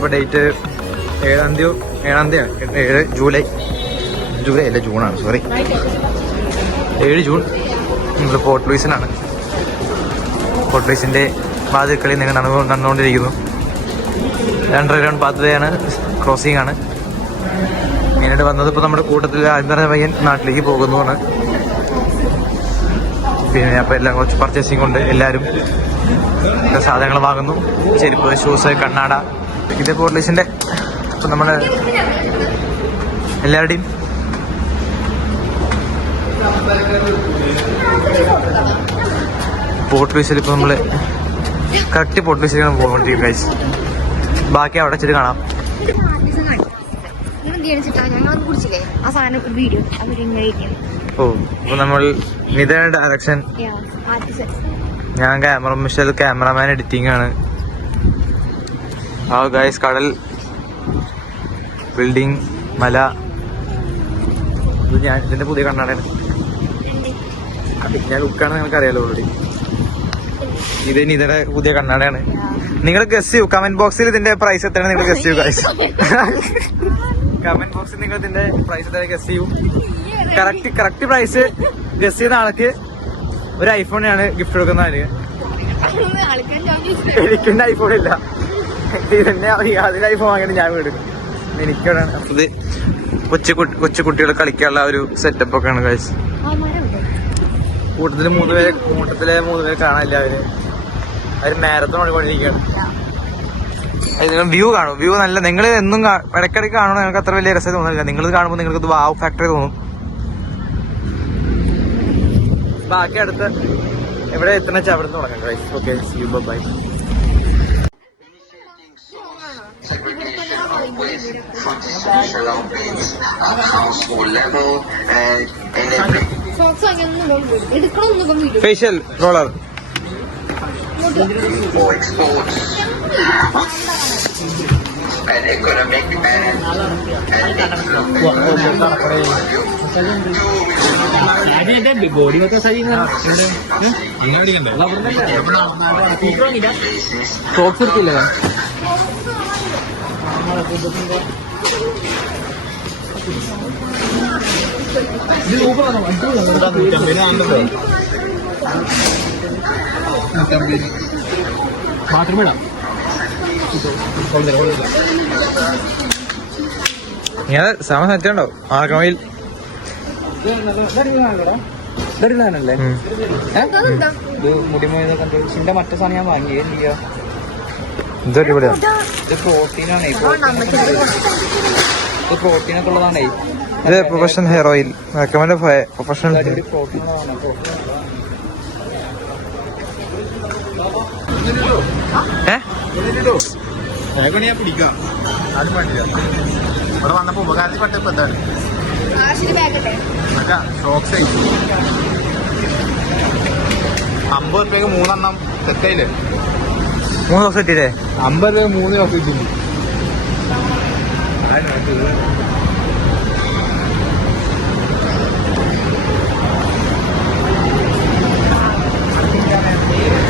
ഇപ്പോൾ date 7 July അല്ല ജൂണാണ്, sorry 7 June. നമ്മൾ പോർട്ട് ലൂയിസിലാണ്. പോർട്ട് ലൂയിസിൻ്റെ വാതിൽക്കളി നിങ്ങൾ നടന്നുകൊണ്ടിരിക്കുന്നു. 2.5 റൗണ്ട് പാത്തയാണ്, ക്രോസിംഗ് ആണ്. മെയിനായിട്ട് വന്നത് ഇപ്പോൾ നമ്മുടെ കൂട്ടത്തിൽ ആൽബർട്ട് പയ്യൻ നാട്ടിലേക്ക് പോകുന്നതാണ്. പിന്നെ അപ്പോൾ എല്ലാം കുറച്ച് പർച്ചേസിങ് കൊണ്ട് എല്ലാവരും സാധനങ്ങൾ വാങ്ങുന്നു. ചെരുപ്പ്, ഷൂസ്, കണ്ണാട. ഇത് പോർട്ട് ലൂയിസിൻ്റെ ഇപ്പം നമ്മൾ എല്ലാവരുടെയും പോർട്ട് ലൂയിസിൽ ഇപ്പോൾ നമ്മൾ കറക്റ്റ് പോർട്ട് ലൂയിസിലാണ് പോകൊണ്ടിരിക്കും ഗൈസ്. ബാക്കി അവിടെ വെച്ചിട്ട് കാണാം. ഓ അപ്പോൾ നമ്മൾ ഇതാണ് ഡയറക്ഷൻ. ഞാൻ ക്യാമറമാൻ എഡിറ്റിംഗ് ആണ്. ആ ഗൈസ്, കടൽ, ബിൽഡിംഗ്, മല. ഞാൻ ഇതിന്റെ പുതിയ കണ്ണാടാണ്. ഞാൻ ലുക്കാണ്, നിങ്ങൾക്ക് അറിയാലോ ഓൾറെഡി. ഇത് നിതയുടെ പുതിയ കണ്ണാടയാണ്. നിങ്ങൾ ഗസ് ചെയ്യൂ കമന്റ് ബോക്സിൽ ഇതിന്റെ പ്രൈസ് എത്രയാണ് നിങ്ങൾ ഗസ് ചെയ്യൂ ഗൈസ്. കമന്റ് ബോക്സിൽ നിങ്ങൾ ഇതിന്റെ പ്രൈസ് എത്ര ഗസ് ചെയ്യൂ. കറക്റ്റ് പ്രൈസ് ഗസ് ചെയ്യുന്ന ആൾക്ക് ഒരു ഐഫോണാണ് ഗിഫ്റ്റ് കൊടുക്കുന്ന ആള്. എനിക്കെന്റെ ഐഫോൺ ഇല്ല. ഇതെന്നെ അതിൽ ഐഫോൺ വാങ്ങിയിട്ട് ഞാൻ എടുക്കും. എനിക്കാണ്. ഇത് കൊച്ചു കുട്ടികൾ കളിക്കാനുള്ള ഒരു സെറ്റപ്പ് ഒക്കെയാണ് ഗൈസ്. കൂട്ടത്തിലെ 3 പേരെ കാണാനില്ല. അവര് മാരത്തോൺ ഓടിക്കൊണ്ടിരിക്കുകയാണ്. നിങ്ങൾ വ്യൂ കാണും. വ്യൂ നല്ല, നിങ്ങൾ എന്നും ഇടയ്ക്കിടയ്ക്ക് കാണണം. നിങ്ങൾക്ക് അത്ര വലിയ രസം തോന്നില്ല. നിങ്ങളിത് കാണുമ്പോൾ നിങ്ങൾക്ക് വാവ് ഫാക്ടറി തോന്നും. ബാക്കി അടുത്ത് എവിടെ എത്തുന്ന വെച്ചാൽ അവിടെ നിന്ന് തുടങ്ങാം guys. Okay, see you, bye. Facial roller, and economic and socks എടുക്കില്ല. ബാത്റൂമിടാം. ഞാൻ സമയം സെറ്റുണ്ടോ ആർക്കമയിൽ ഇതല്ലേ മുടിമൊഴിന്റെ മറ്റേ സാധനം ഞാൻ വാങ്ങിയേ. ഇതടിപൊളിയാ. ഇത് പ്രോട്ടീനാണേ. ഇത് പ്രോട്ടീനൊക്കെ ഉള്ളതാണേ. ഇത് professional hair oil. Recommend professional. Protein ഉള്ളതാണ്. ഞാൻ പിടിക്കാം. ആദ്യം പാടില്ല. ഇവിടെ വന്നപ്പോ ഉപകാരത്തിൽ പെട്ടപ്പോ എന്താണ് ഷോക്സ് 50 രൂപയ്ക്ക് 3 സെറ്റയില്ലേ? 3 ദിവസം എത്തിയില്ലേ? 50 രൂപ 3 ദിവസം കിട്ടില്ല.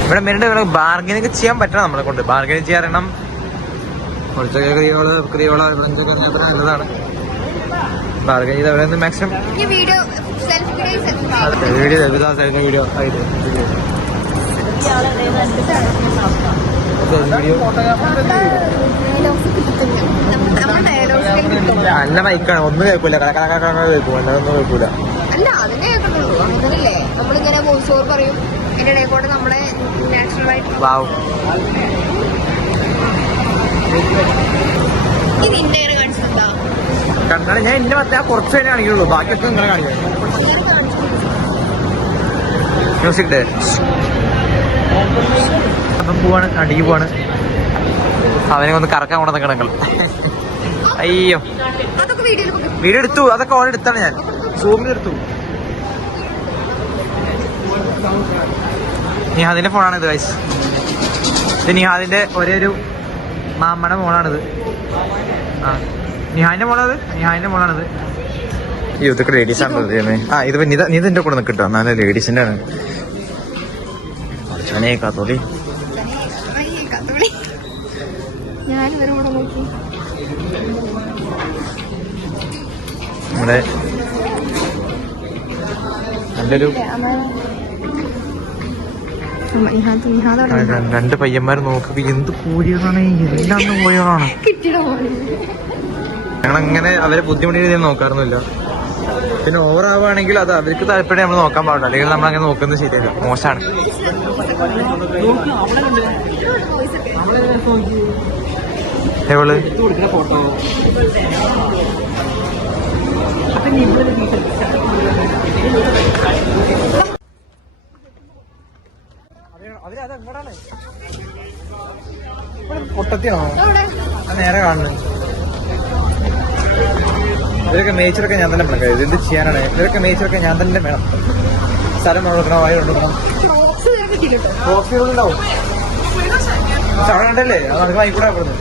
ഇവിടെ മെയിനായിട്ട് ബാർഗനിങ് ചെയ്യാൻ പറ്റണം. നമ്മളെ കൊണ്ട് ബാർഗനിങ് ചെയ്യാൻ കുറച്ചൊക്കെ ക്രിയോള നല്ലതാണ്. ബാർഗൻ ചെയ്ത് അവിടെ നിന്ന് മാക്സിമം വീഡിയോ നല്ല മൈക്കാണ്. ഒന്നും കേൾക്കൂല. കേൾക്കും, അല്ലാതൊന്നും കേൾക്കൂല. അല്ല, അതിനെ കേൾക്കണ്ടുള്ളൂ. അങ്ങനല്ലേ നമ്മളിങ്ങനെ വോയിസ് ഓവർ പറയും. അതിന്റെ ഇടയിൽ കൂടെ നമ്മളെ നാച്ചുറൽ ആയിട്ട് കണ്ണാടി ഞാൻ എന്റെ മറ്റേ കുറച്ച് പേരെ കാണിക്കുള്ളൂ. ബാക്കിയൊക്കെ ഇങ്ങനെ കാണിക്കാം. മ്യൂസിക് ഡേ അപ്പം പോവാണ്, അടിക്ക് പോവാണ്. അവനെ ഒന്ന് കറക്കാൻ കൊണ്ടു കിടങ്ങൾ. അയ്യോ, വീഡിയോ എടുത്തു. അതൊക്കെ ഓൾറെഡി എടുത്താണ്. ഞാൻ സൂമിൽ എടുത്തു. നിഹാദിന്റെ ഫോണാണ് ഇത് ഗൈസ്. ഇത് നിഹാദിന്റെ ഒരേ ഒരു മാമ്മയുടെ മോളാണിത്. നിഹാന്റെ മോളാണിത്. ഇതൊക്കെ ലേഡീസ് ആണ്. ഇതിപ്പോ നിതിന്റെ കൂടെ നിൽക്കട്ടോ. നല്ല ലേഡീസിന്റെ ആണ്. കാത്തോളി ഞാൻ ഇവരെ കൂടെ നോക്കി. നമ്മുടെ നല്ലൊരു രണ്ട് പയ്യന്മാര് നോക്കി എന്ത് കോഴികളാണ് എല്ലാം കോഴികളാണ്. ഞങ്ങളങ്ങനെ അവരെ ബുദ്ധിമുട്ടി നോക്കാറൊന്നുമില്ല. പിന്നെ ഓവർ ആവുകയാണെങ്കിൽ അത് അവർക്ക് താല്പര്യം നമ്മൾ നോക്കാൻ പാടില്ല, അല്ലെങ്കിൽ നമ്മൾ അങ്ങനെ നോക്കുന്നത് ശരിയല്ല, മോശമാണ്. എവള് പൊട്ടത്തിയാണോ നേരെ കാണുന്നത്? ഇവരൊക്കെ മേച്ചറൊക്കെ ഞാൻ തന്നെ വേണം. ഇത് എന്ത് ചെയ്യാനാണ്? ഇവരൊക്കെ മേച്ചറൊക്കെ ഞാൻ തന്നെ വേണം. സ്ഥലം കൊടുക്കണം, വയറ് കൊടുക്കണം, ബോക്സുകളുണ്ടാവും. പക്ഷെ അവിടെ കണ്ടല്ലേ അത് നമുക്ക് വാങ്ങിക്കൂടെ അവിടുന്ന്.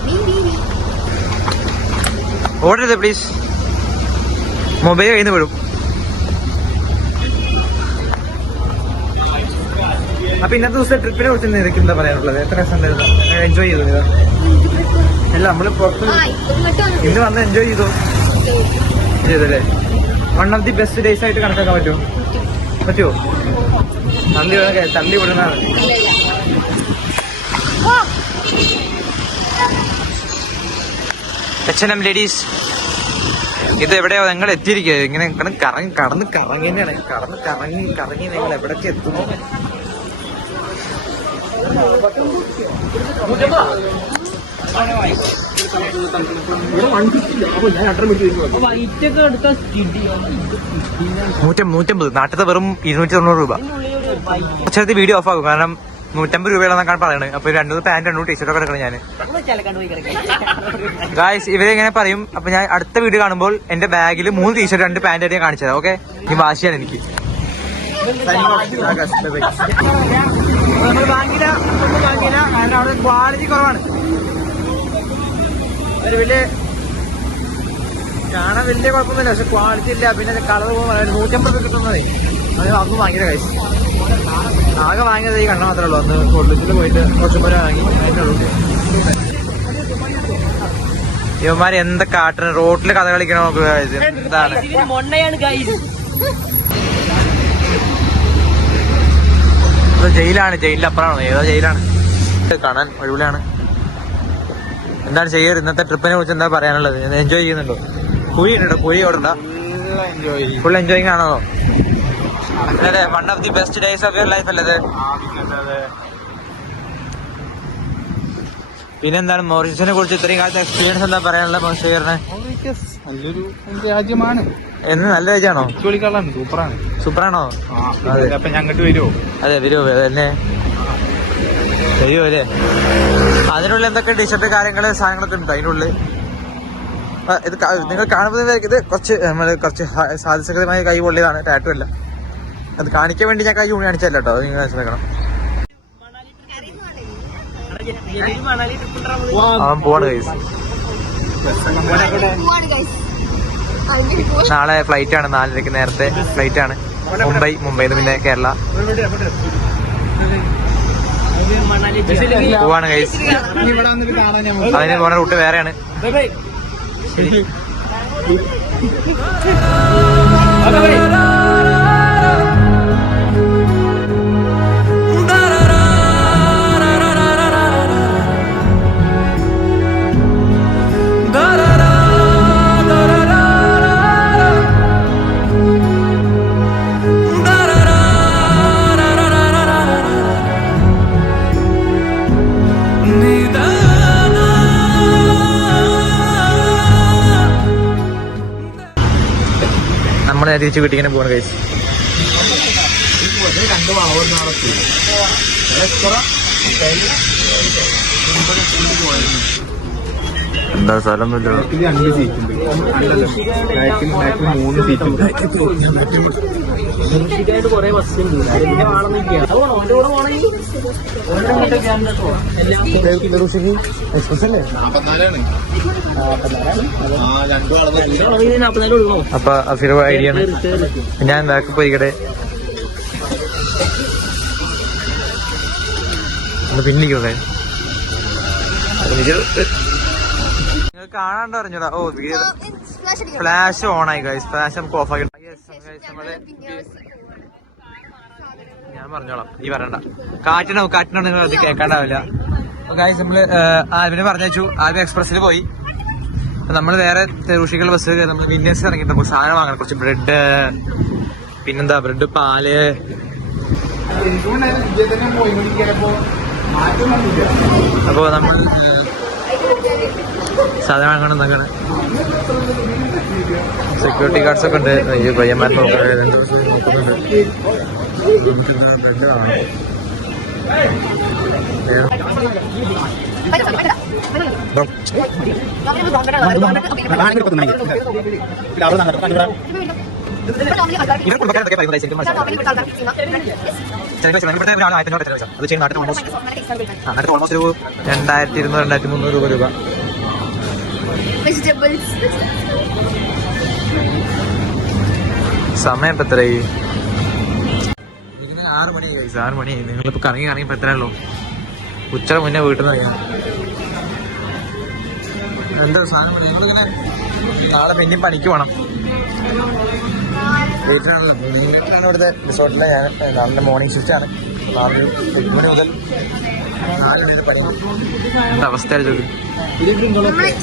ഓടരുത് പ്ലീസ്, മൊബൈൽ കയ്യിൽ നിന്ന് വിടും. അപ്പൊ ഇന്നത്തെ ദിവസത്തെ ട്രിപ്പിനെ കുറിച്ച് നിനക്ക് എന്താ പറയാനുള്ളത്? എത്ര രസം ഉണ്ടായിരുന്നു? എൻജോയ് ചെയ്തു ഇതാ? അല്ല നമ്മള് പുറത്ത് ഇന്ന് വന്ന് എൻജോയ് ചെയ്തല്ലേ? One of the best days ആയിട്ട് കണക്കാക്കാൻ പറ്റുമോ? തള്ളി വിടുന്നതാണ്. H&M ലേഡീസ്, ഇത് എവിടെയോ നിങ്ങൾ എത്തിയിരിക്കുക? ഇങ്ങനെ കടന്ന് കറങ്ങി തന്നെയാണ്. കറങ്ങി നിങ്ങൾ എവിടേക്ക് എത്തുന്നു? $150. നാട്ടിലത്തെ വെറും $290. കുറച്ചടുത്ത് വീഡിയോ ഓഫ് ആകും, കാരണം $150 രൂപയാണെന്നൊക്കെയാണ് പറയുന്നത്. അപ്പൊ 2 പാന്റ് 2 ടീഷർട്ടൊക്കെ എടുക്കണം ഞാൻ. ഗായ്സ് ഇവരെ ഇങ്ങനെ പറയും. അപ്പൊ ഞാൻ അടുത്ത വീഡിയോ കാണുമ്പോൾ എന്റെ ബാഗിൽ 3 ടീഷർട്ട് 2 പാന്റ് ആയിട്ട് ഞാൻ കാണിച്ചു തരാം. ഓക്കെ, ഈ വാശിയാണ് എനിക്ക്. നമ്മൾ വാങ്ങില്ല, കാരണം അവിടെ ക്വാളിറ്റി കുറവാണ്. ഒരു കാണാൻ വലിയ കുഴപ്പമൊന്നുമില്ല, പക്ഷെ ക്വാളിറ്റി ഇല്ല. പിന്നെ കളർ $150 കിട്ടുന്നതേ അത് അന്ന് വാങ്ങിയത് കഴിച്ചു. ആകെ വാങ്ങിയത് ഈ കണ്ണ മാത്രമേ ഉള്ളൂ. അന്ന് കോട്ടേജിൽ പോയിട്ട് കുറച്ചും പോലെ വാങ്ങി അതിനുള്ളൂ. ഇവന്മാര് എന്താ കാട്ടണം? റോട്ടില് കഥ കളിക്കണ നോക്കുക. എന്താണ് ജയിലാണ്? ജയിലിന്റെ അപ്പുറമാണോ? ഏതോ ജയിലാണ്. കാണാൻ അടിപൊളിയാണ്. എന്താണ് ചെയ്യാറ്? ഇന്നത്തെ ട്രിപ്പിനെ കുറിച്ച് എന്താ പറയാനുള്ളത്? എൻജോയ് ചെയ്യുന്നുണ്ടോ? കുഴി ഉണ്ടോ? കുഴി ഓടണ്ട, ഫുൾ എൻജോയിങ് ആണോ? അതെ, one of the best days of your life അല്ലേ? പിന്നെന്താണ് മൗറീഷ്യസിനെ കുറിച്ച് ഇത്രയും കാലത്തെ എക്സ്പീരിയൻസ് എന്താ പറയാനുള്ള മോശീറിന്? നല്ലൊരു രാജ്യമാണ്. എന്ന് നല്ല രാജ്യമാണോ? സൂപ്പറാണ്. സൂപ്പറാണോ? അപ്പൊ ഞങ്ങോട്ട് വരുമോ? അതെ വരുമോ? അതന്നെ വരുമോ അല്ലേ? അതിനുള്ളിൽ എന്തൊക്കെ ടീഷർട്ട് കാര്യങ്ങള് സാധനങ്ങളൊക്കെ ഉണ്ട് അതിനുള്ളിൽ. ഇത് നിങ്ങൾ കാണുമ്പോൾ ഇത് കുറച്ച് സാധിസകരമായ കൈ പൊള്ളിയതാണ്, ടാറ്റു അല്ല. അത് കാണിക്കാൻ വേണ്ടി ഞാൻ കൈ ഊണി കാണിച്ചല്ല കേട്ടോ, അത് നിങ്ങൾ മനസ്സിലാക്കണം. അവൻ പോവാണ് ഗൈസ്. നാളെ ഫ്ലൈറ്റ് ആണ്, 4:30 നേരത്തെ ഫ്ലൈറ്റ് ആണ്. മുംബൈന്ന് പിന്നെ കേരള പോവാണ് ഗൈസ്. അതിന് പോണ റൂട്ട് വേറെയാണ്. ശരി. നമ്മളെ തിരിച്ച് വീട്ടിങ്ങനെ പോകണം കഴിച്ച്. എന്താ സ്ഥലം ഒന്നുമില്ല. 2 സീറ്റുണ്ട്, 3 സീറ്റുണ്ട്. അപ്പൊ അഫിറ ഐഡിയ ആണ്. ഞാൻ ബാക്കി പോയിക്കട്ടെ. പിന്നിക്കോട്ടെ നിങ്ങൾക്ക് കാണാണ്ട് അറിഞ്ഞൂടാ. ഓ ഫ്ലാഷ് അടിക്കണം. ഫ്ലാഷ് ഓൺ ആയി ഗൈസ്. ഫ്ലാഷ് നമുക്ക് ഓഫ് ആക്കി നമ്മള് ഞാൻ പറഞ്ഞോളാം, ഈ പറയണ്ട. കാറ്റിനോ നിങ്ങൾ അത് കേൾക്കാണ്ടാവില്ല. ഗൈസ് നമ്മള് ആൽബിനെ പറഞ്ഞു. ആൽബി എക്സ്പ്രസ്സിൽ പോയി. നമ്മള് വേറെ തെരുഷികൾ ബസ് നമ്മൾ വിന്യസ് ഇറങ്ങിയിട്ട് നമുക്ക് സാധനം വാങ്ങണം. കുറച്ച് ബ്രെഡ്, പിന്നെന്താ ബ്രെഡ്, പാല്. അപ്പൊ നമ്മൾ സാധനം വാങ്ങണം എന്നൊക്കെ. സെക്യൂരിറ്റി ഗാർഡ്സ് ഒക്കെ ഉണ്ട്. ഈ പയ്യന്മാർ നോക്കുന്നുണ്ട്. നമുക്കിന്ന് ബ്രെഡ് കാണാം. ഓൾമോസ്റ്റ് ഒരു 2200-2300 രൂപ. സമയം ഇപ്പൊ എത്രയായി? 6 മണിയായി. 6 മണിയായി. നിങ്ങളിപ്പോ കറങ്ങി ഇപ്പൊ എത്രയുള്ളൂ? ഉച്ച മുന്നേ വീട്ടിൽ നിന്ന് കഴിയാം. എന്താ സാധനം? നിങ്ങളിങ്ങനെ നാളെ പിന്നെയും പണിക്ക് പോകണം. വീട്ടിലാണ് ഇവിടുത്തെ റിസോർട്ടിലെ. ഞാൻ നാളെ മോർണിംഗ് ഷിഫ്റ്റ് ആണ്. 8 മണി മുതൽ 4 മണി പണി. എന്താ അവസ്ഥ?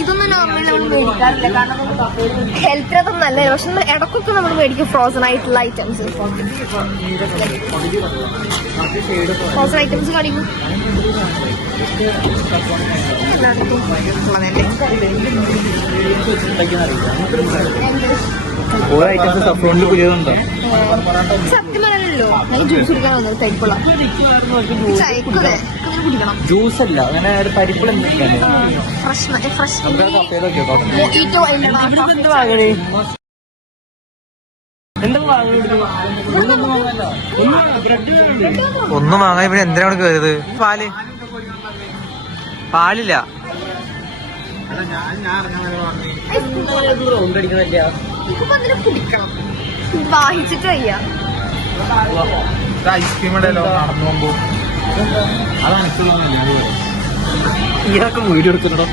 ഇതൊന്നും നോർമലി നമ്മൾ മേടിക്കാറില്ല. കാരണം ഹെൽത്തിനൊന്നും നല്ല. പക്ഷെ ഇടക്കൊക്കെ നമ്മൾ മേടിക്കും ഫ്രോസൺ ആയിട്ടുള്ള ഐറ്റംസ്. ഫ്രോസൺ ഐറ്റംസ് കാണിക്കും. ഓരോ ഐറ്റംസ് സഫ്രോണിൽ പുതിയതുണ്ടോ? സത്യം പറയാനല്ലോ ഞാൻ ജ്യൂസ് കുടിക്കാൻ വന്നത്. തൈപ്പുള്ള കുടിക്കണം. ജ്യൂസ് അല്ല, അങ്ങനെ ഒരു പരിപ്പിൾ എന്തൊക്കെയാണ്? ഒന്നും വാങ്ങാൻ ഇവിടെ എന്തിനാണ് കയറിയത്? പാലില്ല. കുടിക്കണം. വാഹിച്ചിട്ട് വയ്യ. ഐസ്ക്രീം ഇടല്ലോ നടന്നു പോകുമ്പോ. അതാണ് ഇയാൾക്ക് വീഡിയോ എടുക്കുന്നുണ്ടോ?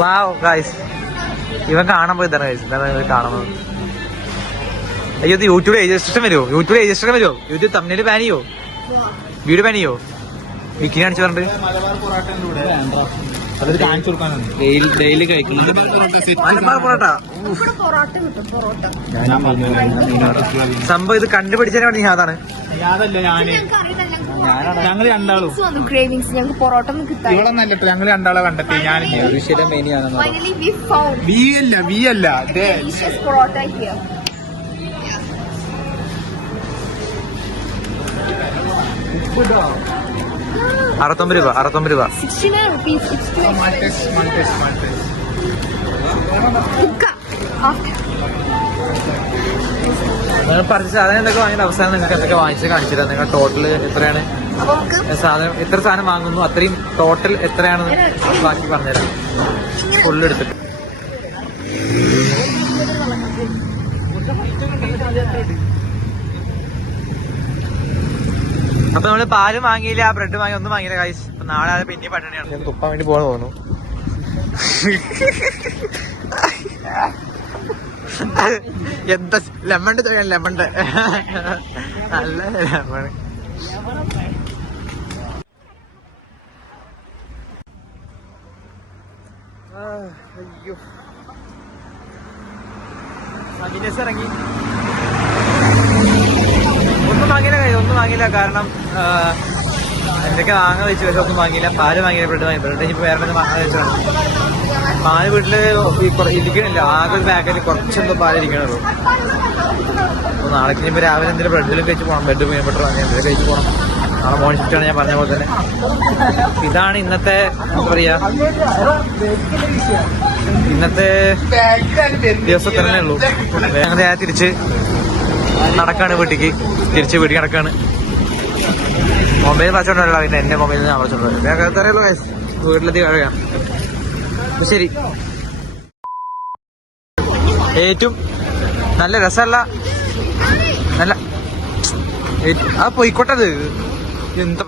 വാവ് ഗൈസ്, ഇവൻ കാണാൻ പോയതാണ് ഗൈസ്. എന്താണ് കാണുന്നത്? അയ്യോ, ഇത് യൂട്യൂബ് രജിസ്ട്രേഷൻ വരുമോ? യൂട്യൂബ് തമ്മില് ബാൻ ചെയ്യോ? വീഡിയോ ബാൻ ചെയ്യോ? വിക്കിനെ കാണിച്ചു പറഞ്ഞിട്ട് അതൊരു കാണിച്ചു കൊടുക്കാനാണ്. ഡെയിലി കഴിക്കുന്നത് പൊറോട്ട. സംഭവം ഇത് കണ്ടുപിടിച്ചതിനാണ് നീ. അതാണ് അതല്ല ഞങ്ങൾ രണ്ടാളും ഞങ്ങൾക്ക് പൊറോട്ട ഇവിടെ നല്ലട്ടോ. ഞങ്ങൾ രണ്ടാളെ കണ്ടെത്തി. ഞാൻ വി അല്ല പൊറോട്ട. 69 രൂപ. 69 rupees. നിങ്ങൾ പറഞ്ഞ സാധനം എന്തൊക്കെ വാങ്ങിയ അവസാനം നിങ്ങൾക്ക് എന്തൊക്കെ വാങ്ങിച്ച് കാണിച്ചില്ല. നിങ്ങൾ ടോട്ടൽ എത്രയാണ് സാധനം? എത്ര സാധനം വാങ്ങുന്നു അത്രയും ടോട്ടൽ എത്രയാണെന്ന് ബാക്കി പറഞ്ഞുതരാം. ഫുള്ള് എടുത്തിട്ട് അപ്പൊ നമ്മള് പാല് വാങ്ങിയില്ല, ബ്രെഡ് വാങ്ങി, ഒന്നും വാങ്ങിയില്ല ഗൈസ്. അപ്പൊ നാളെ അത് പിന്നെ പട്ടിണിയാണ്. ഞാൻ തുപ്പാൻ വേണ്ടി പോകാൻ തോന്നുന്നു. എന്താ ലെമണ്ട് ചോദിക്കാൻ? ലെമണ്ട് നല്ല ലെമൺ. അയ്യോ, ഇറങ്ങി. ഒന്നും വാങ്ങിയില്ല. കാരണം എന്തൊക്കെ വാങ്ങാൻ വെച്ചു. പക്ഷെ ഒന്നും വാങ്ങിയില്ല. പാല് വാങ്ങിയില്ല, ബ്രെഡ് വാങ്ങി. ബ്രെഡ് ഇപ്പൊ വേറെ വാങ്ങാൻ വെച്ചാണ്. പാല് വീട്ടില് ഇരിക്കണില്ല. ആകെ ഒരു പാക്കറ്റ് കുറച്ചെന്തോ പാല് ഇരിക്കണുള്ളൂ. അപ്പൊ നാളേക്ക് ഇനിയിപ്പോ രാവിലെ എന്തെങ്കിലും ബ്രെഡിലും കഴിച്ച് പോകണം. ബ്രെഡ് ബട്ടർ വാങ്ങി എന്തെങ്കിലും കഴിച്ച് പോകണം. നാളെ മോർണിംഗ് ഷിഫ്റ്റാണ് ഞാൻ പറഞ്ഞ പോലെ തന്നെ. ഇതാണ് ഇന്നത്തെ എന്താ പറയാ, ഇന്നത്തെ ദിവസം തന്നെ ഉള്ളൂ. ഞങ്ങൾ ഞാൻ തിരിച്ച് നടക്കാണ് വീട്ടിലേക്ക്. തിരിച്ച് വീട്ടിൽ നടക്കാണ്. മൊബൈൽ വച്ചോണ്ടല്ല, പിന്നെ എന്റെ മൊബൈലിൽ ഞാൻ വച്ചോണ്ടല്ലോ. അറിയുള്ളൂ വീട്ടിലെത്തി കഴിയാം. ശരി, ഏറ്റവും നല്ല രസമല്ല, നല്ല ആ പോയിക്കോട്ടത്. എന്താ